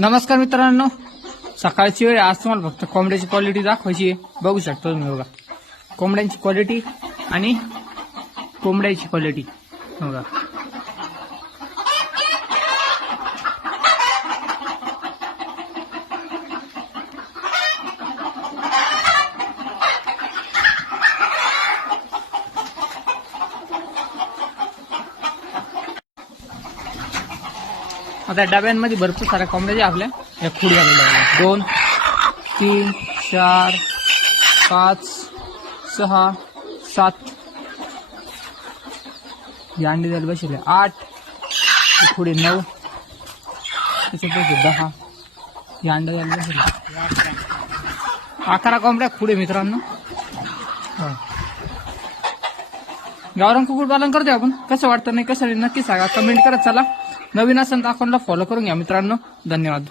नमस्कार मित्रांनो, सकाळची वेळ. आज तुम्हाला फक्त कोंबड्याची क्वालिटी दाखवायची आहे. बघू शकतो तुम्ही बघा, कोंबड्यांची क्वालिटी आणि कोंबड्याची क्वालिटी बघा. आता डब्यांमध्ये भरपूर साऱ्या कोंबड्या आपल्या या खूड झालेल्या आहेत. 2 3 4 5 6 7 या अंडे द्यायला बसले 8 पुढे 9 त्याच्यापुढे 10 या अंडे द्यायला बसले 11 कोंबड्या पुढे मित्रांनो. गावरान कुकुट पालन करतोय आपण. कसं वाटतं नाही कसं नक्की सांगा, कमेंट करत चला. नवीन असेल तर अकाउंटला फॉलो करून घ्या मित्रांनो. धन्यवाद.